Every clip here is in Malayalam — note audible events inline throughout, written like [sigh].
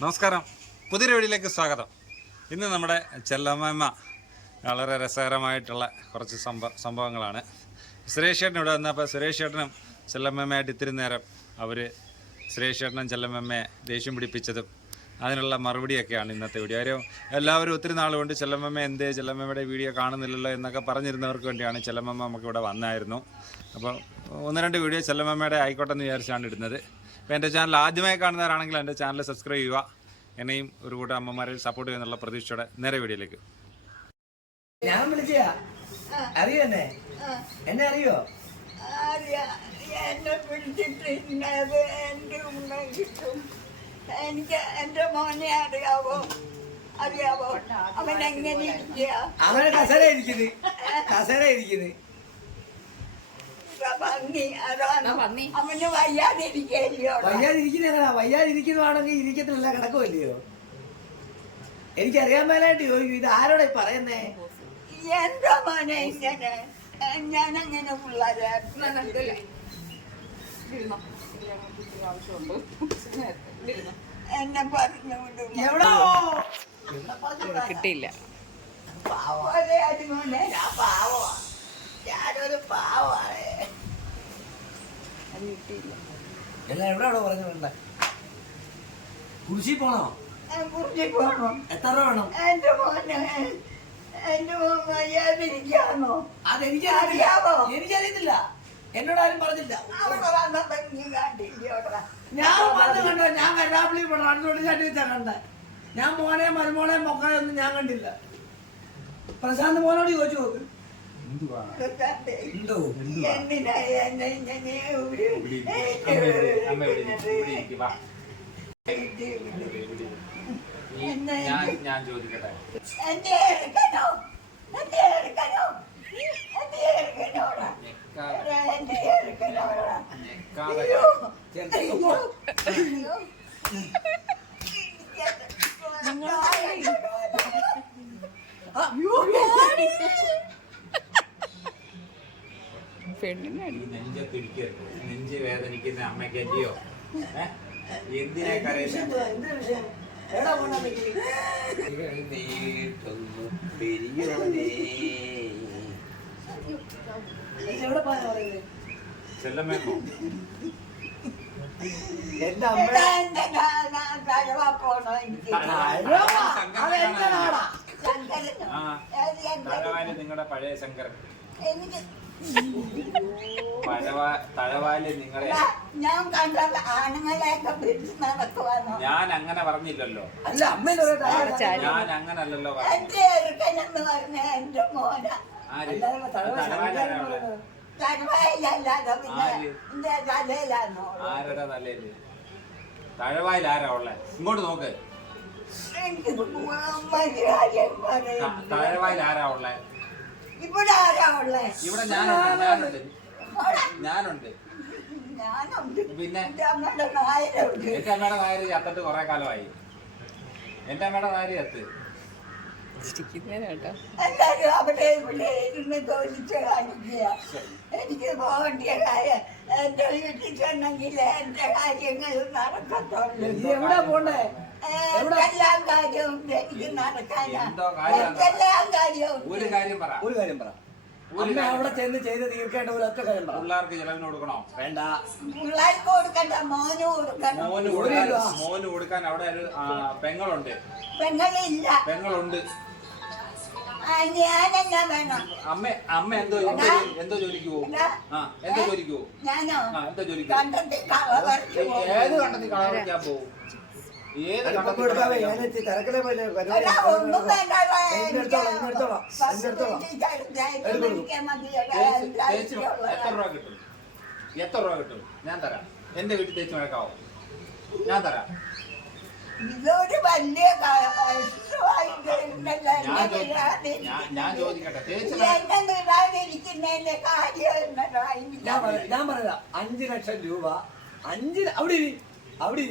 നമസ്കാരം. പുതിയൊരു വീഡിയോയിലേക്ക് സ്വാഗതം. ഇന്ന് നമ്മുടെ ചെല്ലമ്മ വളരെ രസകരമായിട്ടുള്ള കുറച്ച് സംഭവ സംഭവങ്ങളാണ്. സുരേഷ് ചേട്ടൻ ഇവിടെ വന്നപ്പോൾ സുരേഷ് ചേട്ടനും ചെല്ലമ്മയായിട്ട് ഇത്തിരി നേരം അവർ സുരേഷ് ചേട്ടനും ചെല്ലമ്മയെ ദേഷ്യം പിടിപ്പിച്ചതും അതിനുള്ള മറുപടിയൊക്കെയാണ് ഇന്നത്തെ വീഡിയോ. ആരും എല്ലാവരും ഒത്തിരി നാൾ കൊണ്ട് ചെല്ലമ്മ എന്തേ ചെല്ലമ്മയുടെ വീഡിയോ കാണുന്നില്ലല്ലോ എന്നൊക്കെ പറഞ്ഞിരുന്നവർക്ക് വേണ്ടിയാണ് ചെല്ലമ്മ നമുക്കിവിടെ വന്നായിരുന്നു. അപ്പോൾ ഒന്ന് രണ്ട് വീഡിയോ ചെല്ലമ്മയുടെ ആയിക്കോട്ടെ എന്ന് വിചാരിച്ചാണ് ഇടുന്നത്. അപ്പോൾ എന്റെ ചാനൽ ആദ്യമായി കാണുന്നവരാണെങ്കിൽ എന്റെ ചാനൽ സബ്സ്ക്രൈബ് ചെയ്യുക. എന്നെയും ഒരു കൂട്ടം അമ്മമാരെ സപ്പോർട്ട് ചെയ്യുന്നുള്ള പ്രതീക്ഷയുടെ നേരെ വീഡിയോയിലേക്ക്. ഞാൻ വിളിച്ചയാ. അറിയോ എന്നെ എന്നെ അറിയോ. എന്നെ പിടിച്ചിട്ട് ഇന്നത് എന്റെ ഉമ്മ കിട്ടും. എനിക്ക് എന്റെ മോനെ അറിയാവോ? അറിയാവോ? അവൻ എങ്ങനെ ഇരിക്കുക അവന് കസര ഇരിക്കുന്നത് കസര ഇരിക്കുന്നത് ഭംഗി അതാണ് അവന് വയ്യാതിരിക്കല്ലോ വയ്യാതിരിക്കുന്ന എങ്ങനാ വയ്യാതിരിക്കുന്നതാണെങ്കിൽ ഇരിക്കത്തില്ല കിടക്കുമല്ലയോ എനിക്കറിയാൻ മേലായിട്ട് ചോദിക്കും ഇത് ആരോടെ പറയുന്നേ? എന്താ മോനെ ഇങ്ങനെ? കിട്ടിയില്ല പാവോ പിള്ളേരെ എന്നെ പറഞ്ഞു വിടും എവിടോ കിട്ടിയില്ല. ഞാൻ പാവോ ഞാനൊരു പാവമാണ്. അത് കിട്ടിയില്ല. എല്ലാം എവിടെയാണോ പറഞ്ഞു വേണ്ട കുറിശി പോണോ? എത്ര വേണം? എന്റെ മോനെ എന്റെ അറിയാമോ? എനിക്കറിയത്തില്ല. എന്നോട് ആരും പറഞ്ഞില്ല ഞാൻ വന്ന് കണ്ടോ? ഞാൻ കണ്ട. ഞാൻ മോനെ മരുമോനെ മക്കളെ ഒന്നും ഞാൻ കണ്ടില്ല. പ്രശാന്ത് മോനോട് ചോദിച്ചു നോക്ക്. ഉണ്ടോ എന്തിനാ എന്നെ ഇങ്ങനെ ഒരു എന്നെ ഞാൻ ചോദിക്കട്ടെ എന്നെ നെഞ്ച് വേദനിക്കുന്ന അമ്മയ്ക്ക് അല്ലയോ? എന്തിനാ കരയുന്നത് എന്ത് വിഷയം? എവിടെ പോണ എവിടെ പോയാ പറയുന്നത് ചെല്ലമ്മേമോ എന്റെ അമ്മ എടാ, എന്റെ കാ- കാ- കഴിവാ പോണോ എനിക്ക്? അതെന്റെ നാടാ ആ. അത് എന്റെ- തഴവാൽ നിങ്ങളുടെ പഴയ ശങ്കരൻ. എനിക്ക് ഞാൻ കണ്ട ആണുങ്ങളെയൊക്കെ പിടിച്ച് നടക്കുവാനോ ഞാൻ അങ്ങനെ പറഞ്ഞില്ലല്ലോ. അല്ല. ഞാൻ അങ്ങനെ അല്ലല്ലോ എന്റെ എറുക്കനെന്ന് പറഞ്ഞ എന്റെ മോന? തലവയിലല്ലാതെ പിന്നെ തലയിലാണോ ആരുടെ തലയിൽ? തഴവായിൽ ആരാ ഉള്ളെ? ഇങ്ങോട്ട് നോക്ക്. തഴവായിൽ ആരാ ഉള്ളെ? ഇവിടെ ആരാ ഉള്ളേ? ഇവിടെ ഞാനുണ്ട് ഞാനുണ്ട്. ഞാനുണ്ട്. ഞാനുണ്ട്. പിന്നെ? എന്റെ അമ്മയുടെ നായരുണ്ട്. എന്റെ അമ്മയുടെ നായര് ചത്തിട്ട് കുറെ കാലമായി. എന്റെ അമ്മയുടെ നായര് ചത്ത്. എല്ലാരും അവിടെ ഇവിടെ ഇരുന്ന് തോന്നിച്ച് കാണിക്കുക. എനിക്ക് പോകേണ്ട കാര്യം എന്റെ വീട്ടിൽ ചെന്നെങ്കിൽ എന്റെ കാര്യങ്ങൾ നടക്കത്തുള്ളൂ. എവിടെ എവിടാ പോണ്ടേ? കാര്യവും എനിക്ക് നടക്കാനാ കാര്യവും ഒരു കാര്യം പറ. ഒരു കാര്യം പറ. അമ്മ അവിടെ ചെന്ന് ചെയ്ത് തീർക്കേണ്ട ഒരു ഒറ്റ കാര്യം പിള്ളേർക്ക് ചെലവിന് കൊടുക്കണോ? വേണ്ട. പിള്ളേർക്ക് കൊടുക്കണ്ട മോന് കൊടുക്കണം. മോന് കൊടുക്കാൻ മോന് കൊടുക്കാൻ അവിടെ ഒരു പെങ്ങളുണ്ട്. പെങ്ങളില്ല. പെങ്ങളുണ്ട്. അമ്മ അമ്മ എന്തോ എന്തോ ജോലിക്ക് പോകും ആ എന്തോ ജോലിക്ക് പോകും ആ എന്തോ ജോലിക്ക് ഏത് കണ്ടെത്തി കളർ വയ്ക്കാൻ പോകും എത്ര രൂപ കിട്ടും? എത്ര രൂപ കിട്ടും? ഞാൻ തരാം. എന്റെ വീട്ടിൽ തേച്ച് മഴക്കാവോ ഞാൻ തരാം. ഇതൊരു വലിയ ഞാൻ ചോദിക്കട്ടെ ഞാൻ പറയാം അഞ്ചു ലക്ഷം രൂപ അഞ്ച് അവിടെ അവിടെ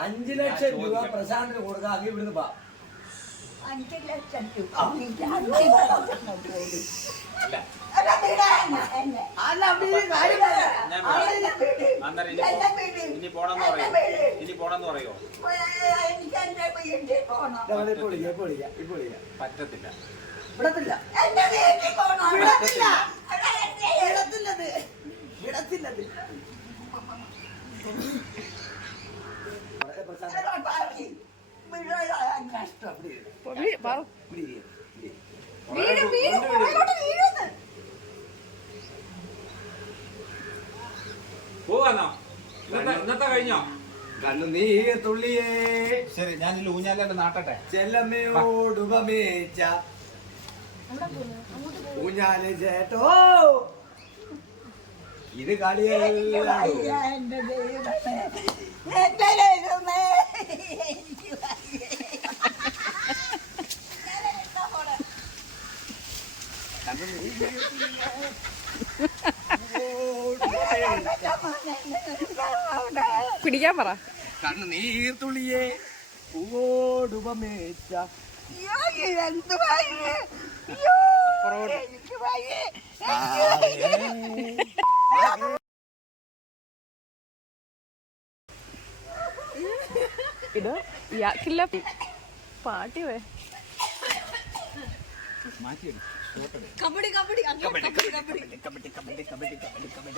അഞ്ചു ലക്ഷം രൂപ. പ്രശാന്തിന് കൊടുക്കാം. അത് ഇവിടുന്ന് പാ അഞ്ച് ലക്ഷം രൂപ. ഇനി പോണെന്ന് പറയോ? ഇനി പോണെന്ന് പറയോ? പറ്റത്തില്ല. വിടത്തില്ല. വിടത്തില്ലത്. വിടത്തില്ലത് എടാ, പാവി. വിടാൻ കഷ്ടം പൊടി, പറ. വീട് വീട് പുറകോട്ട് വീഴുന്നു പോവാന്നോ? ഇന്നത്തെ കഴിഞ്ഞോ? കണ്ണു നീ തുള്ളിയേ. ശരി ഞാൻ ഇതിൽ ഊഞ്ഞാലല്ല നാട്ടട്ടെ. ചെല്ലമ്മയോടുപമേച്ച ഊഞ്ഞാൽ ചേട്ടോ. ഇത് കളിയല്ല വയ്യ, എന്റെ ദൈവമേ. എന്റെ ദൈവമേ. എനിക്ക് വയ്യ. ഞാൻ എടുത്താ പോണെ. എന്റെ മോനെ, എന്റെ പിടിക്കാൻ പറ. കണ്ണു നീർ തുള്ളിയേ പൂവോടുപമേച്ച. അയ്യോ, ഇതെന്ത് വയ്യ. അയ്യോ, എനിക്ക് വയ്യ. എനിക്ക് വയ്യ. ഇത് ഇയാൾക്കില്ല പാട്ടി വേ.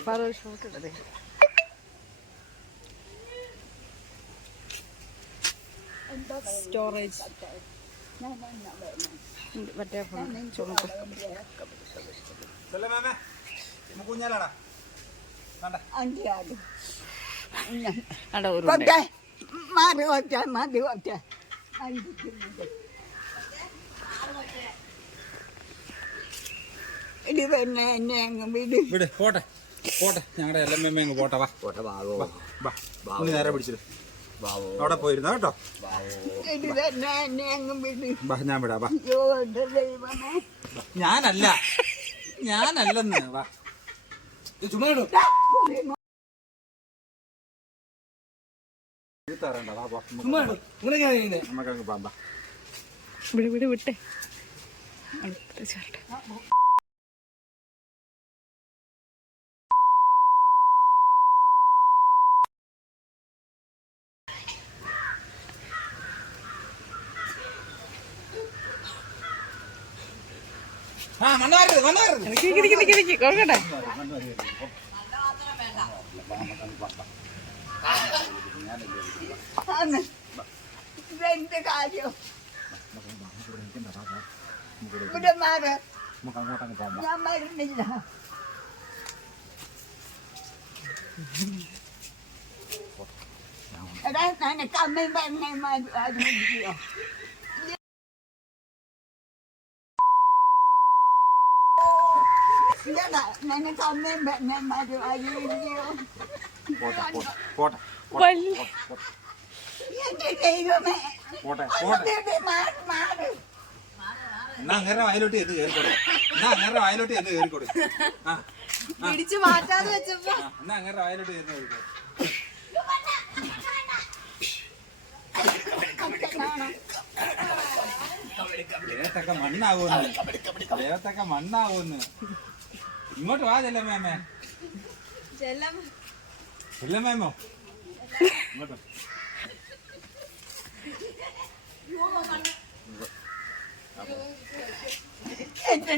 പറ ഷോട്ട് ഇടതേ സ്റ്റോറേജ് മറ്റേ ചുമക്കും. മാറി മതി. ഇടി പിന്നെ എന്നെ അങ്ങ് വിട്. വിട് പോട്ടെ. പോട്ടെ. ഞങ്ങളുടെ എല്ലാം അങ്ങ് പോട്ടെ. വാ. വാ വാ. നേരെ പിടിച്ചിട്ട് അവിടെ പോയിരുന്നു കേട്ടോ? ഞാൻ വിടാ വാ ഞാനല്ല. ഞാനല്ലെന്ന് വാ ചുമ്മാ വാ വിട് വിട് വിട്ടെ. അടുത്ത ചേർട്ടെ ആ മണ്ണാറരുത് മണ്ണാറരുത് നിക്ക് നിക്ക് നിക്ക് നിക്ക് കൊടുക്കട്ടെ ആണ്. ഇതെന്ത് കാര്യം ഇവിടെ മാറ് നമുക്ക് അങ്ങോട്ടങ്ങ് പോകാം ഞാൻ മരുന്നില്ല എടാ നിനക്ക് അമ്മയും പെണ്ണയും ആരുമില്ലയോ ഇല്ലടാ നിനക്ക് അമ്മയും പെണ്ണന്മാരും ആരുമില്ലയോ പോട്ടെ പോട്ടെ പോട്ടെ വലിയ എന്റെ ദൈവമേ പോട്ടെ പോട്ടെ. ഒന്നിട്ട് മാറി മാറി. എന്നാ അങ്ങനെ വയലോട്ട് എന്ന് കയറിക്കൊടു എന്നാ അങ്ങനെ വയലോട്ട് എന്ന് കയറിക്കൊടു ആ പിടിച്ചു മാറ്റാന്ന് വെച്ചപ്പോ. ആ, എന്നാ അങ്ങനെ വയലോട്ട് എന്ന് കയറിക്കൊടു ദേഹത്തൊക്കെ മണ്ണാകുമെന്ന് ദേഹത്തൊക്കെ മണ്ണാകുമെന്ന് ഇങ്ങോട്ട് വാ ചെല്ലമ്മേ ചെല്ലം ചെല്ലമ്മോ. ഇങ്ങോട്ട്.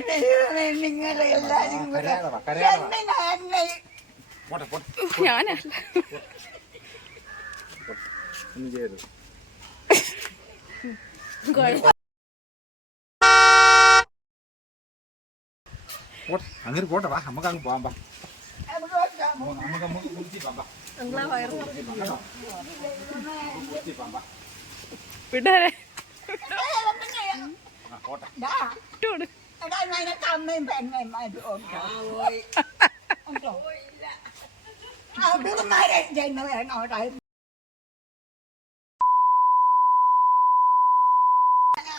ദൈവമേ നിങ്ങളെല്ലാരും കൂടെ ഞാനല്ല ഒന്നും പോട്ടെ. അങ്ങനെ പോട്ടെ വാ നമുക്ക് അങ്ങ് പോവാം വാ. നമുക്ക് നമുക്ക് കുളിച്ച് പോവാം വാ കുളിച്ച് പോവാം വാ വിടാരെ പോട്ടെ ഇട്ടോട് അമ്മയും പെണ്ണന്മാരും ഉണ്ടോ? അവന്മാരെ ജന്മ വേണോടാ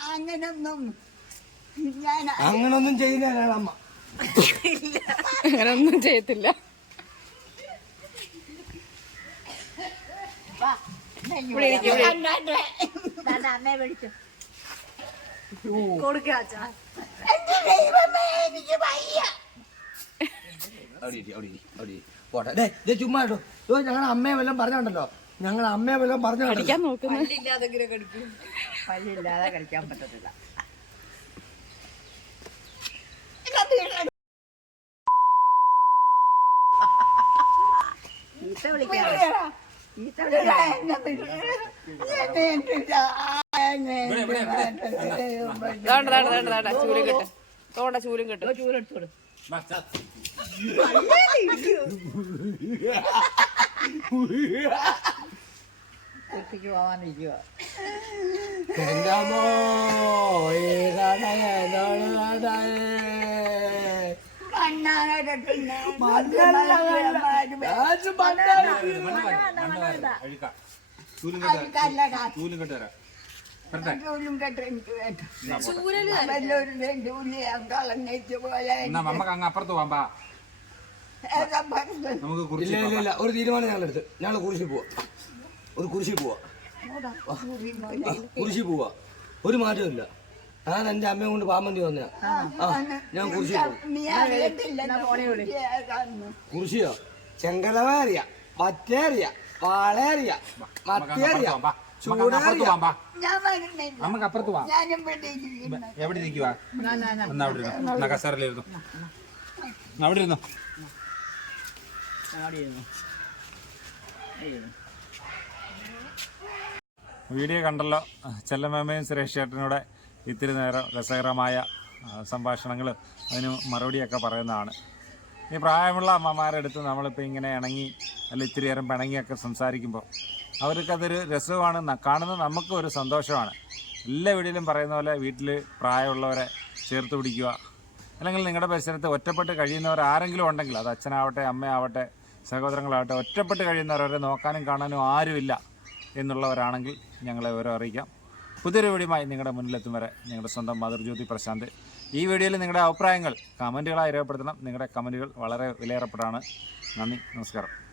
അങ്ങനൊന്നും ഞാൻ അങ്ങനൊന്നും ചെയ്യുന്നതാണ് അമ്മ അങ്ങനെ ഒന്നും ചെയ്യത്തില്ല. ചുമ്മാ ഞങ്ങളുടെ അമ്മയെ വല്ലതും പറഞ്ഞുണ്ടല്ലോ. ഞങ്ങളെ അമ്മയെ വല്ലതും പറഞ്ഞു കടിക്കാൻ നോക്കുന്നു. പല്ലില്ലാതെ കളിക്കാൻ പറ്റത്തില്ല. ചൂലും കിട്ടും. തോണ്ട ചൂലും കെട്ട്. ചൂലെടുത്തോളൂ [laughs] കുട്ടിക്ക് പോവാനിരിക്കുക എന്റെ അമ്മോ അപ്പുറത്ത് പോവാം ബാ നമുക്ക് കുറിച്ച് ഇല്ല ഇല്ല ഇല്ല. ഒരു തീരുമാനം ഞങ്ങളെടുത്ത്. ഞങ്ങൾ കുരിശിൽ പോവാ. ഒരു കുരിശിൽ പോവാ. കുരിശി കുരിശിൽ പോവാ. ഒരു മാറ്റമില്ല ഇല്ല. ഞാൻ എന്റെ അമ്മയും കൊണ്ട് പാമ്പന്തി വന്നയാ ആ ഞാൻ കുരിശിൽ പോകും കുരിശിയോ? ചെങ്കലവ അറിയാം. വറ്റേ അറിയാം. ബാ. നമുക്ക് അപ്പുറത്ത് പോവാം എവിടെ ഇരിക്കുവാ? എന്നാ അവിടെ ഇരുന്നു? അവിടെ ഇരുന്നു? വീഡിയോ കണ്ടല്ലോ. ചെല്ലമ്മയും സുരേഷ് ചേട്ടനോടെ ഇത്തിരി നേരം രസകരമായ സംഭാഷണങ്ങൾ അതിന് മറുപടിയൊക്കെ പറയുന്നതാണ്. ഈ പ്രായമുള്ള അമ്മമാരുടെ അടുത്ത് നമ്മളിപ്പോൾ ഇങ്ങനെ ഇണങ്ങി അല്ല ഇത്തിരി നേരം പിണങ്ങിയൊക്കെ സംസാരിക്കുമ്പോൾ അവർക്കതൊരു രസമാണ് കാണുന്നത് നമുക്കും ഒരു സന്തോഷമാണ്. എല്ലാ വീട്ടിലും പറയുന്ന പോലെ വീട്ടിൽ പ്രായമുള്ളവരെ ചേർത്ത് പിടിക്കുക. അല്ലെങ്കിൽ നിങ്ങളുടെ പരിസരത്ത് ഒറ്റപ്പെട്ട് കഴിയുന്നവർ ആരെങ്കിലും ഉണ്ടെങ്കിൽ അത് അച്ഛനാവട്ടെ അമ്മയാവട്ടെ സഹോദരങ്ങളാവട്ടെ ഒറ്റപ്പെട്ട് കഴിയുന്നവരെ നോക്കാനും കാണാനും ആരുമില്ല എന്നുള്ളവരാണെങ്കിൽ ഞങ്ങളെ ഓരോ അറിയിക്കാം. പുതിയൊരു വീഡിയോമായി നിങ്ങളുടെ മുന്നിലെത്തും വരെ നിങ്ങളുടെ സ്വന്തം മധുർജ്യോതി പ്രശാന്ത്. ഈ വീഡിയോയിൽ നിങ്ങളുടെ അഭിപ്രായങ്ങൾ കമന്റുകളായി രേഖപ്പെടുത്തണം. നിങ്ങളുടെ കമന്റുകൾ വളരെ വിലയേറപ്പെട്ടാണ് നന്ദി നമസ്കാരം.